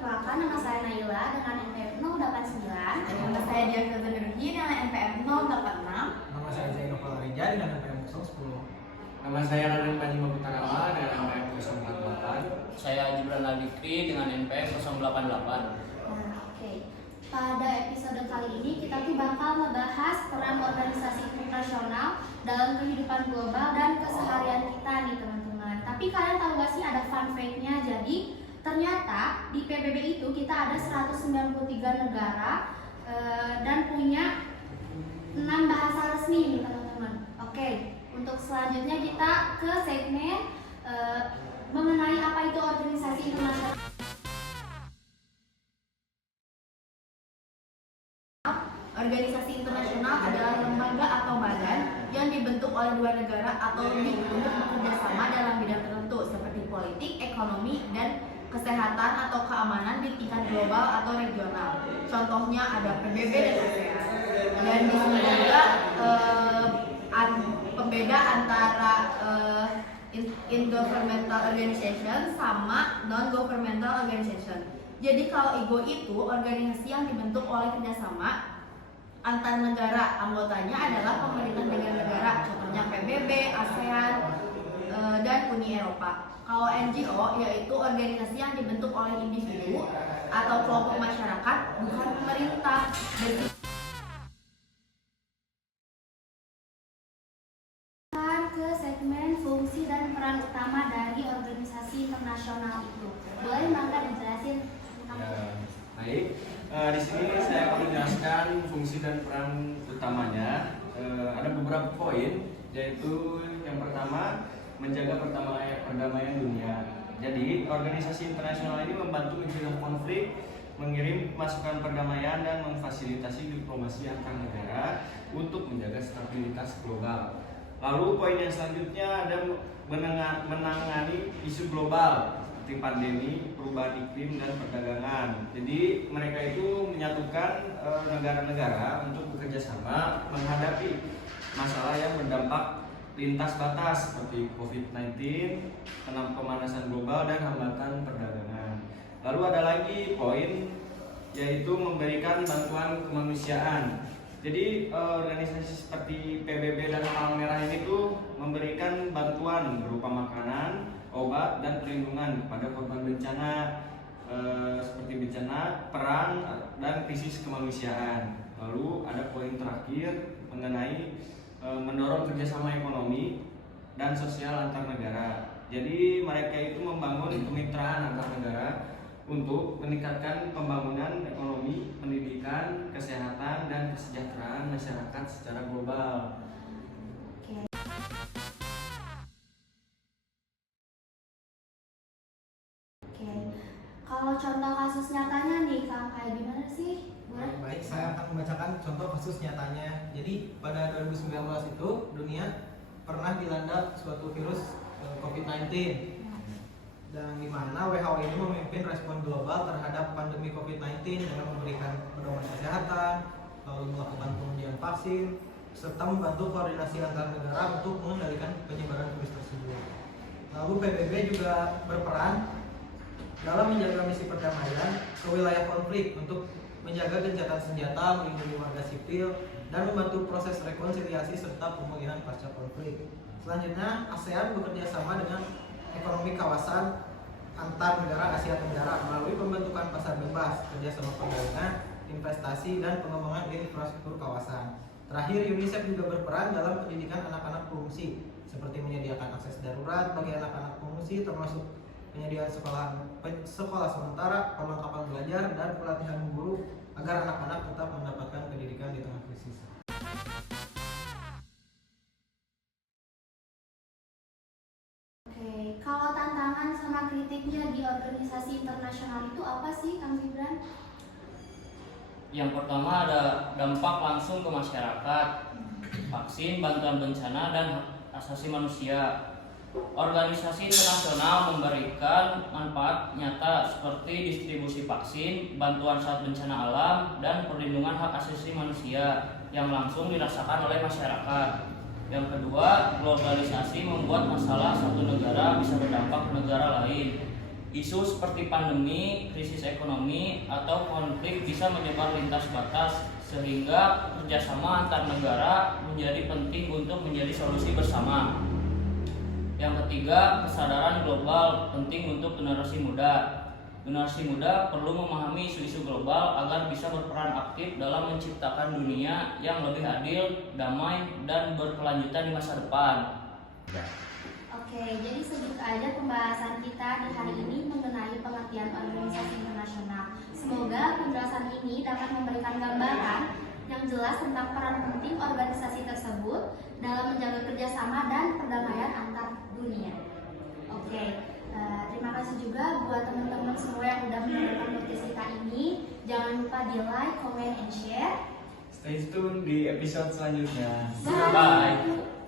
perkenalkan, nama saya Naila dengan NPM 089. Nama saya Dian Nurhi dengan NPM 086. Nama saya Zainal Falarija dengan NPM 010. Nama saya Raden Panji Maputarama dengan NPM 048. Saya Jibran Alikri dengan NPM 088. Oke. Pada episode kali ini kita tuh bakal membahas peran organisasi internasional dalam kehidupan global dan keseharian kita nih teman-teman. Tapi kalian tahu gak sih ada fun fact-nya? Jadi ternyata di PBB itu kita ada 193 negara dan punya 6 bahasa resmi nih teman-teman. Oke, untuk selanjutnya kita ke segmen mengenai apa itu organisasi internasional. Organisasi internasional adalah lembaga atau badan yang dibentuk oleh dua negara atau lebih untuk bekerja sama dalam bidang tertentu seperti politik, ekonomi, dan kesehatan atau keamanan di tingkat global atau regional. Contohnya ada PBB dan ASEAN. Dan di sini juga pembeda antara in-governmental organization sama non-governmental organization. Jadi kalau IGO itu organisasi yang dibentuk oleh kerjasama antar negara, anggotanya adalah pemerintah negara-negara, contohnya PBB, ASEAN, dan Uni Eropa. Kalau NGO yaitu organisasi yang dibentuk oleh individu atau kelompok masyarakat, bukan pemerintah. Ke segmen fungsi dan peran utama dari organisasi internasional itu. Boleh Bangka dijelasin tentang Baik, di sini saya akan menjelaskan fungsi dan peran utamanya. Ada beberapa poin, yaitu yang pertama menjaga perdamaian dunia. Jadi organisasi internasional ini membantu mencegah konflik, mengirim masukan perdamaian dan memfasilitasi diplomasi antar negara untuk menjaga stabilitas global. Lalu poin yang selanjutnya ada menangani isu global seperti pandemi, perubahan iklim, dan perdagangan. Jadi mereka itu menyatukan negara-negara untuk bekerja sama menghadapi masalah yang berdampak lintas batas seperti COVID-19, pemanasan global, dan hambatan perdagangan. Lalu ada lagi poin yaitu memberikan bantuan kemanusiaan. Jadi organisasi seperti PBB dan Palang Merah ini tuh memberikan bantuan berupa makanan, obat, dan perlindungan kepada korban bencana seperti bencana, perang, dan krisis kemanusiaan. Lalu ada poin terakhir mengenai mendorong kerjasama ekonomi dan sosial antar negara. Jadi mereka itu membangun kemitraan antar negara untuk meningkatkan pembangunan ekonomi, pendidikan, kesehatan, dan kesejahteraan masyarakat secara global. Oke. Kalau contoh kasus nyatanya nih Kang, kayak gimana sih? Boleh? Baik, saya akan membacakan contoh kasus nyatanya. Jadi pada 2019 itu dunia pernah dilanda suatu virus COVID-19. Dan di mana WHO ini memimpin respon global terhadap pandemi COVID-19 dengan memberikan pedoman kesehatan, lalu melakukan pengujian vaksin, serta membantu koordinasi antar negara untuk mengendalikan penyebaran virus tersebut. Lalu PBB juga berperan dalam menjaga misi perdamaian ke wilayah konflik untuk menjaga gencatan senjata, melindungi warga sipil, dan membantu proses rekonsiliasi serta pemulihan pasca konflik. Selanjutnya, ASEAN bekerja sama dengan ekonomi kawasan antar negara Asia Tenggara melalui pembentukan pasar bebas, kerjasama perdagangan, investasi, dan pengembangan infrastruktur kawasan. Terakhir, UNICEF juga berperan dalam pendidikan anak-anak pengungsi, seperti menyediakan akses darurat bagi anak-anak pengungsi, termasuk penyediaan sekolah sementara, perlengkapan belajar, dan pelatihan guru agar anak-anak tetap mendapatkan pendidikan di tengah krisis. Kalau tantangan sama kritiknya di organisasi internasional itu apa sih, Kang Gibran? Yang pertama ada dampak langsung ke masyarakat, vaksin, bantuan bencana, dan hak asasi manusia. Organisasi internasional memberikan manfaat nyata seperti distribusi vaksin, bantuan saat bencana alam, dan perlindungan hak asasi manusia yang langsung dirasakan oleh masyarakat. Yang kedua, globalisasi membuat masalah satu negara bisa berdampak ke negara lain. Isu seperti pandemi, krisis ekonomi, atau konflik bisa menyebar lintas batas sehingga kerjasama antar negara menjadi penting untuk menjadi solusi bersama. Yang ketiga, kesadaran global penting untuk generasi muda. Generasi muda perlu memahami isu-isu global agar bisa berperan aktif dalam menciptakan dunia yang lebih adil, damai, dan berkelanjutan di masa depan. Oke, jadi segitu aja pembahasan kita di hari ini mengenai pengertian organisasi internasional. Semoga penjelasan ini dapat memberikan gambaran yang jelas tentang peran penting organisasi tersebut dalam menjaga kerjasama dan perdamaian antar dunia. Oke, terima kasih juga buat teman-teman semua yang udah menonton podcast kita ini. Jangan lupa di like, comment, and share. Stay tune di episode selanjutnya. Bye. Bye.